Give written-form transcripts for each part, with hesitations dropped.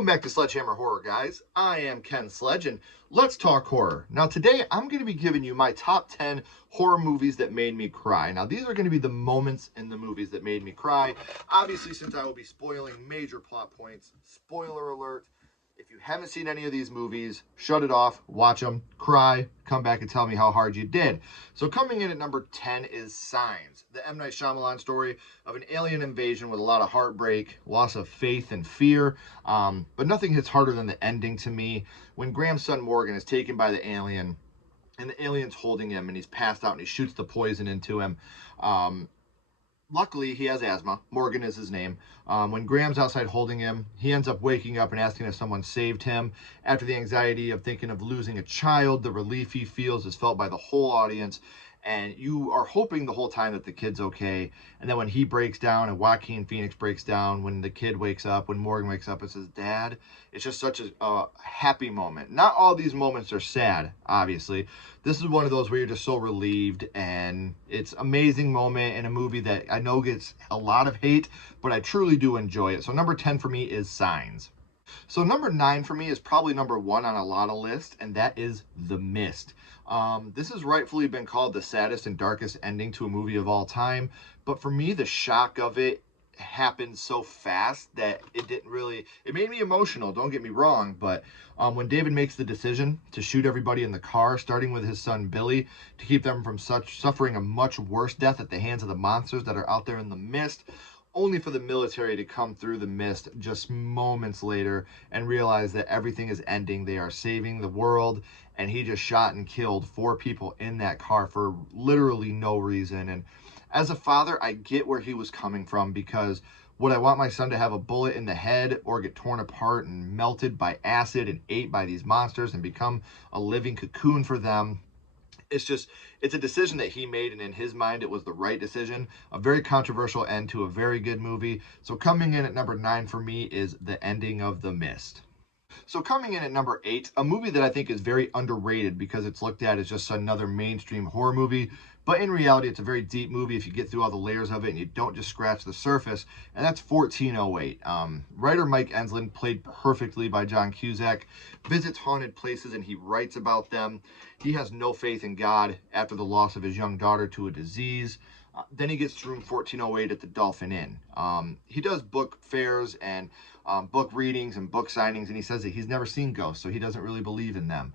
Welcome back to Sledgehammer Horror, guys. I am Ken Sledge, and let's talk horror. Now, today I'm going to be giving you my top 10 horror movies that made me cry. Now, these are going to be the moments in the movies that made me cry. Obviously, since I will be spoiling major plot points, spoiler alert. If you haven't seen any of these movies, shut it off, watch them, cry, come back and tell me how hard you did. So coming in at number 10 is Signs, the M. Night Shyamalan story of an alien invasion with a lot of heartbreak, loss of faith and fear. But nothing hits harder than the ending to me. When Graham's son Morgan is taken by the alien, and the alien's holding him, and he's passed out, and he shoots the poison into him. Luckily, he has asthma. Morgan is his name. When Graham's outside holding him, he ends up waking up and asking if someone saved him. After the anxiety of thinking of losing a child, the relief he feels is felt by the whole audience. And you are hoping the whole time that the kid's okay. And then when he breaks down and Joaquin Phoenix breaks down, when the kid wakes up, when Morgan wakes up and says, "Dad," it's just such a happy moment. Not all these moments are sad, obviously. This is one of those where you're just so relieved, and it's an amazing moment in a movie that I know gets a lot of hate, but I truly do enjoy it. So number 10 for me is Signs. So number 9 for me is probably number 1 on a lot of lists, and that is The Mist. This has rightfully been called the saddest and darkest ending to a movie of all time, but for me, the shock of it happened so fast that it made me emotional, don't get me wrong, but when David makes the decision to shoot everybody in the car, starting with his son Billy, to keep them from suffering a much worse death at the hands of the monsters that are out there in the mist, only for the military to come through the mist just moments later and realize that everything is ending. They are saving the world, and he just shot and killed 4 people in that car for literally no reason. And as a father, I get where he was coming from, because would I want my son to have a bullet in the head or get torn apart and melted by acid and ate by these monsters and become a living cocoon for them? It's a decision that he made, and in his mind it was the right decision. A very controversial end to a very good movie. So coming in at number 9 for me is The Ending of The Mist. So coming in at number 8, a movie that I think is very underrated because it's looked at as just another mainstream horror movie, but in reality it's a very deep movie if you get through all the layers of it and you don't just scratch the surface, and that's 1408. Writer Mike Enslin, played perfectly by John Cusack, visits haunted places and he writes about them. He has no faith in God after the loss of his young daughter to a disease. Then he gets to room 1408 at the Dolphin Inn. He does book fairs and book readings and book signings, and he says that he's never seen ghosts, so he doesn't really believe in them.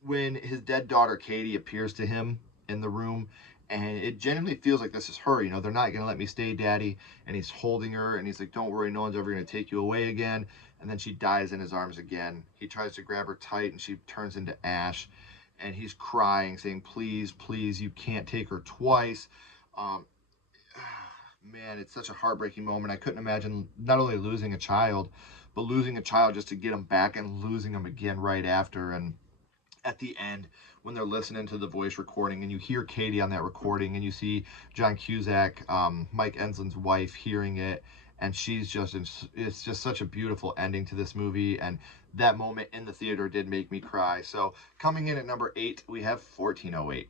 When his dead daughter Katie appears to him in the room, and it genuinely feels like this is her. They're not going to let me stay, Daddy. And he's holding her, and he's like, "Don't worry, no one's ever going to take you away again." And then she dies in his arms again. He tries to grab her tight, and she turns into ash. And he's crying, saying, "Please, please, you can't take her twice." Um, Man, it's such a heartbreaking moment. I couldn't imagine not only losing a child, but losing a child just to get him back and losing him again right after. And at the end, when they're listening to the voice recording and you hear Katie on that recording and you see John Cusack, Mike Enslin's wife, hearing it, and it's just such a beautiful ending to this movie. And that moment in the theater did make me cry. So coming in at number 8, we have 1408.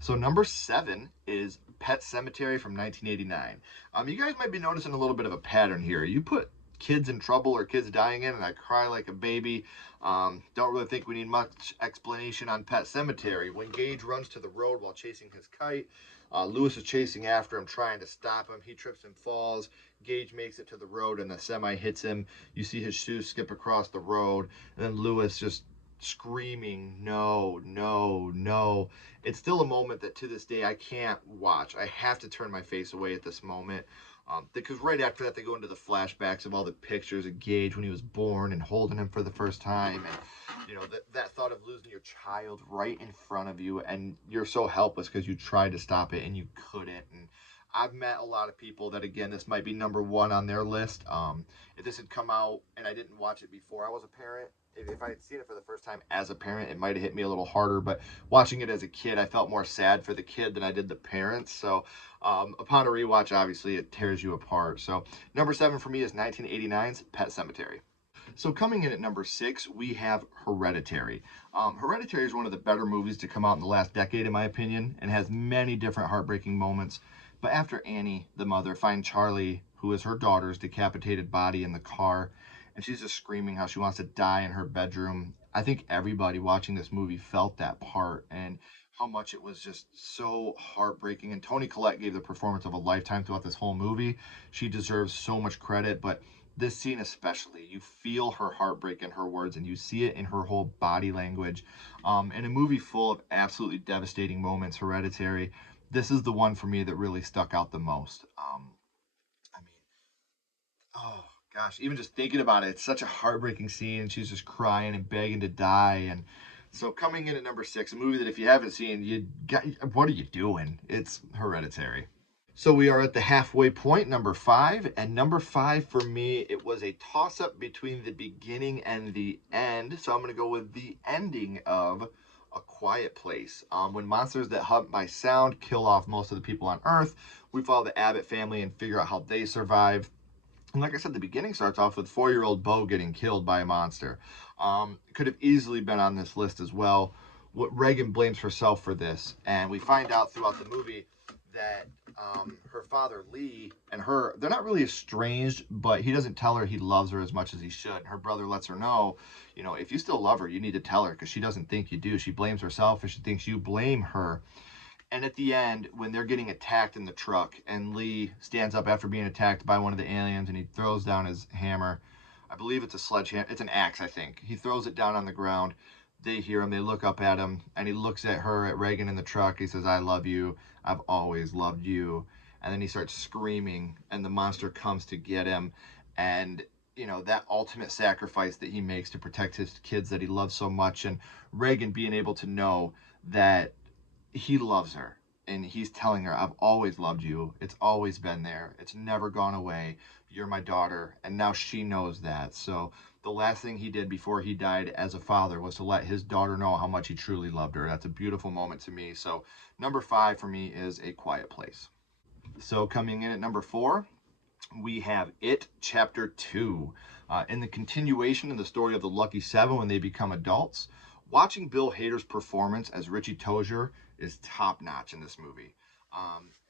So number 7 is Pet Sematary from 1989. You guys might be noticing a little bit of a pattern here. You put kids in trouble or kids dying in, and I cry like a baby. Don't really think we need much explanation on Pet Sematary. When Gage runs to the road while chasing his kite, Lewis is chasing after him, trying to stop him. He trips and falls. Gage makes it to the road, and the semi hits him. You see his shoes skip across the road, and then Lewis just screaming, "No, no, no." It's still a moment that to this day I can't watch. I have to turn my face away at this moment. Because right after that, they go into the flashbacks of all the pictures of Gage when he was born and holding him for the first time. And, that thought of losing your child right in front of you, and you're so helpless because you tried to stop it and you couldn't. And I've met a lot of people that, again, this might be number 1 on their list. If this had come out and I didn't watch it before I was a parent, if I had seen it for the first time as a parent, it might have hit me a little harder. But watching it as a kid, I felt more sad for the kid than I did the parents. So upon a rewatch, obviously, it tears you apart. So number 7 for me is 1989's Pet Sematary. So coming in at number 6, we have Hereditary. Hereditary is one of the better movies to come out in the last decade, in my opinion, and has many different heartbreaking moments. But after Annie, the mother, finds Charlie, who is her daughter's decapitated body, in the car, and she's just screaming how she wants to die in her bedroom. I think everybody watching this movie felt that part, and how much it was just so heartbreaking. And Toni Collette gave the performance of a lifetime throughout this whole movie. She deserves so much credit, but this scene especially, you feel her heartbreak in her words, and you see it in her whole body language. In a movie full of absolutely devastating moments, Hereditary, this is the one for me that really stuck out the most. I mean, oh gosh, even just thinking about it, it's such a heartbreaking scene, and she's just crying and begging to die. And so, coming in at number six, a movie that if you haven't seen, what are you doing? It's Hereditary. So we are at the halfway point, number five. And number five for me, it was a toss up between the beginning and the end. So I'm going to go with the ending of A Quiet Place. When monsters that hunt by sound kill off most of the people on Earth, we follow the Abbott family and figure out how they survive. And like I said, the beginning starts off with 4-year-old Bo getting killed by a monster. Could have easily been on this list as well. What Reagan blames herself for this, and we find out throughout the movie that her father Lee and her—they're not really estranged, but he doesn't tell her he loves her as much as he should. Her brother lets her know, if you still love her, you need to tell her because she doesn't think you do. She blames herself, and she thinks you blame her. And at the end, when they're getting attacked in the truck, and Lee stands up after being attacked by one of the aliens, and he throws down his hammer. I believe it's a sledgehammer. It's an axe, I think. He throws it down on the ground. They hear him. They look up at him, and he looks at her, at Reagan in the truck. He says, "I love you. I've always loved you." And then he starts screaming, and the monster comes to get him. And that ultimate sacrifice that he makes to protect his kids that he loves so much, and Reagan being able to know that he loves her, and he's telling her, "I've always loved you. It's always been there. It's never gone away. You're my daughter." And now she knows that. So the last thing he did before he died as a father was to let his daughter know how much he truly loved her. That's a beautiful moment to me. So number five for me is A Quiet Place. So coming in at number four, we have It Chapter 2. In the continuation of the story of the Lucky Seven when they become adults, watching Bill Hader's performance as Richie Tozier is top notch in this movie.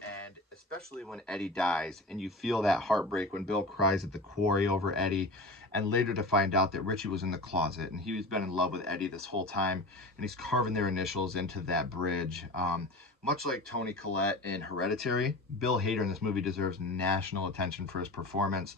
And especially when Eddie dies, and you feel that heartbreak when Bill cries at the quarry over Eddie, and later to find out that Richie was in the closet and he's been in love with Eddie this whole time, and he's carving their initials into that bridge. Much like Toni Collette in Hereditary, Bill Hader in this movie deserves national attention for his performance.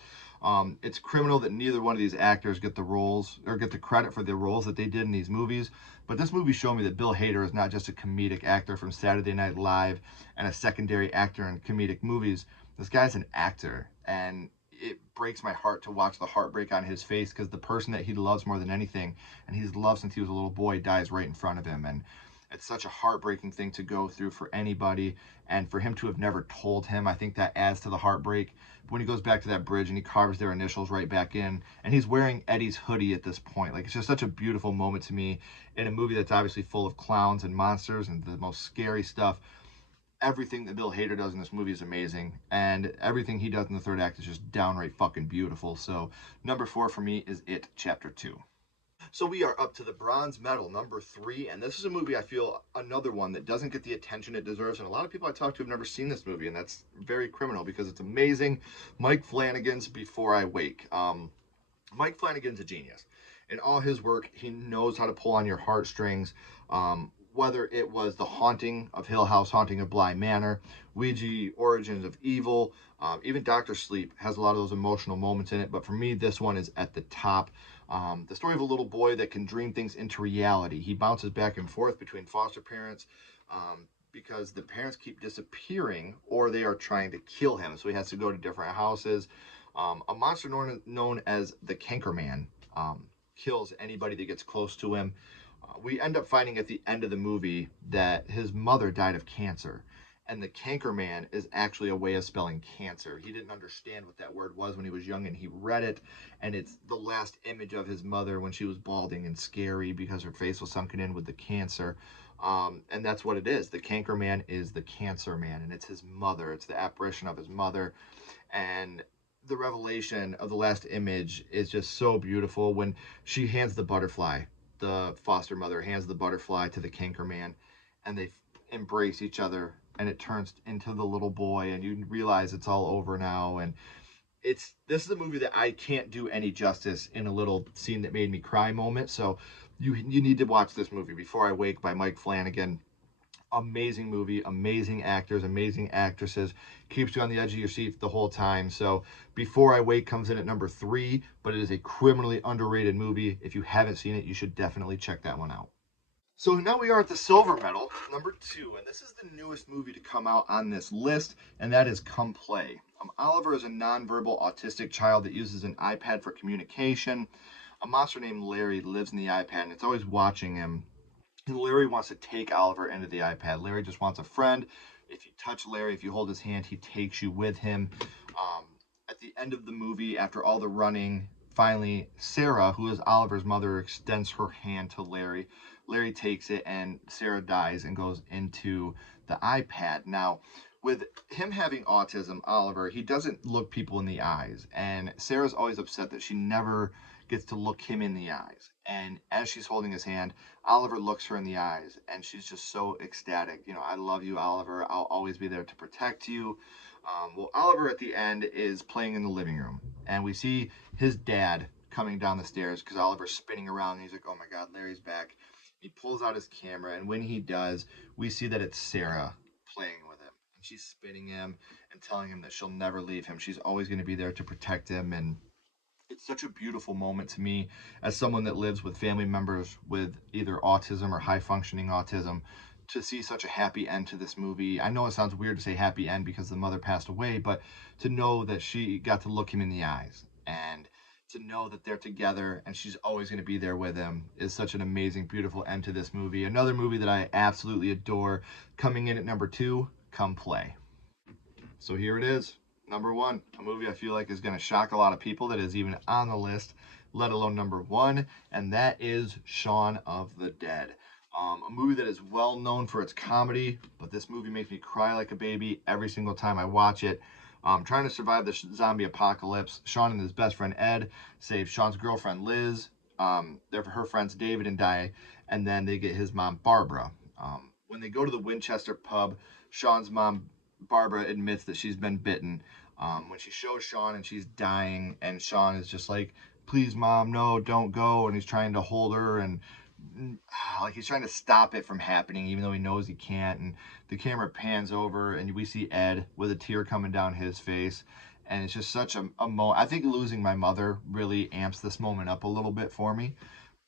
It's criminal that neither one of these actors get the roles or get the credit for the roles that they did in these movies. But this movie showed me that Bill Hader is not just a comedic actor from Saturday Night Live and a secondary actor in comedic movies. This guy's an actor, and it breaks my heart to watch the heartbreak on his face because the person that he loves more than anything, and he's loved since he was a little boy, dies right in front of him. And it's such a heartbreaking thing to go through for anybody, and for him to have never told him, I think that adds to the heartbreak. But when he goes back to that bridge and he carves their initials right back in, and he's wearing Eddie's hoodie at this point, like, it's just such a beautiful moment to me in a movie that's obviously full of clowns and monsters and the most scary stuff. Everything that Bill Hader does in this movie is amazing, and everything he does in the third act is just downright fucking beautiful. So number four for me is It Chapter 2. So we are up to the bronze medal, number three, and this is a movie I feel another one that doesn't get the attention it deserves. And a lot of people I talk to have never seen this movie, and that's very criminal because it's amazing. Mike Flanagan's Before I Wake. Mike Flanagan's a genius. In all his work, he knows how to pull on your heartstrings. Whether it was The Haunting of Hill House, Haunting of Bly Manor, Ouija, Origins of Evil, even Doctor Sleep has a lot of those emotional moments in it. But for me, this one is at the top. The story of a little boy that can dream things into reality. He bounces back and forth between foster parents because the parents keep disappearing or they are trying to kill him. So he has to go to different houses. A monster known as the Cankerman kills anybody that gets close to him. We end up finding at the end of the movie that his mother died of cancer. And the Cankerman is actually a way of spelling cancer. He didn't understand what that word was when he was young, and he read it. And it's the last image of his mother when she was balding and scary because her face was sunken in with the cancer. And that's what it is. The Cankerman is the Cancer Man, and it's his mother. It's the apparition of his mother. And the revelation of the last image is just so beautiful when she hands the butterfly. The foster mother hands the butterfly to the Canker Man, and they embrace each other, and it turns into the little boy, and you realize it's all over now. And This is a movie that I can't do any justice in a little scene that made me cry moment. So you need to watch this movie, Before I Wake by Mike Flanagan. Amazing movie, amazing actors, amazing actresses. Keeps you on the edge of your seat the whole time. So Before I Wake comes in at number 3, but it is a criminally underrated movie. If you haven't seen it, you should definitely check that one out. So now we are at the silver medal, number 2, and this is the newest movie to come out on this list, and that is Come Play. Oliver is a nonverbal autistic child that uses an iPad for communication. A monster named Larry lives in the iPad, and it's always watching him. And Larry wants to take Oliver into the iPad. Larry just wants a friend. If you touch Larry, if you hold his hand, he takes you with him. Um, at the end of the movie, after all the running, finally Sarah, who is Oliver's mother, extends her hand to Larry. Larry takes it, and Sarah dies and goes into the iPad. Now, with him having autism, Oliver, he doesn't look people in the eyes. And Sarah's always upset that she never gets to look him in the eyes. And as she's holding his hand, Oliver looks her in the eyes, and she's just so ecstatic. I love you, Oliver. I'll always be there to protect you. Well, Oliver at the end is playing in the living room, and we see his dad coming down the stairs because Oliver's spinning around. And he's like, "Oh my God, Larry's back." He pulls out his camera, and when he does, we see that it's Sarah playing with him. And she's spinning him and telling him that she'll never leave him. She's always going to be there to protect him. And it's such a beautiful moment to me as someone that lives with family members with either autism or high functioning autism, to see such a happy end to this movie. I know it sounds weird to say happy end because the mother passed away, but to know that she got to look him in the eyes, and to know that they're together and she's always going to be there with him, is such an amazing, beautiful end to this movie. Another movie that I absolutely adore, coming in at number 2, Come Play. So here it is, number 1, a movie I feel like is going to shock a lot of people that is even on the list, let alone number 1, and that is Shaun of the Dead. A movie that is well known for its comedy, but this movie makes me cry like a baby every single time I watch it. Trying to survive the zombie apocalypse, Shaun and his best friend Ed save Shaun's girlfriend Liz, her friends David and Di, and then they get his mom Barbara. When they go to the Winchester pub, Shaun's mom Barbara admits that she's been bitten. When she shows Shaun and she's dying, and Shaun is just like, "Please, mom, no, don't go," and he's trying to hold her, and like he's trying to stop it from happening, even though he knows he can't. And the camera pans over, and we see Ed with a tear coming down his face, and it's just such a moment. I think losing my mother really amps this moment up a little bit for me,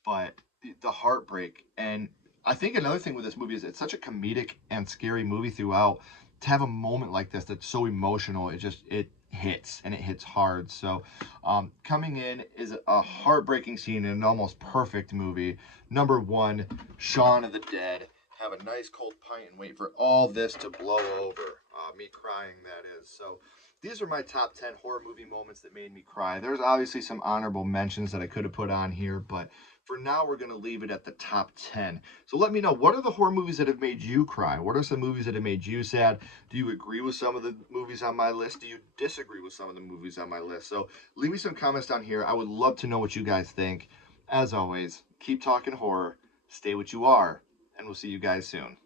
but the heartbreak. And I think another thing with this movie is it's such a comedic and scary movie throughout. To have a moment like this that's so emotional, it hits, and it hits hard. So coming in is a heartbreaking scene in an almost perfect movie. Number 1, Shaun of the Dead. Have a nice cold pint and wait for all this to blow over. Me crying, that is. So these are my top 10 horror movie moments that made me cry. There's obviously some honorable mentions that I could have put on here, but for now, we're going to leave it at the top 10. So let me know, what are the horror movies that have made you cry? What are some movies that have made you sad? Do you agree with some of the movies on my list? Do you disagree with some of the movies on my list? So leave me some comments down here. I would love to know what you guys think. As always, keep talking horror, stay what you are, and we'll see you guys soon.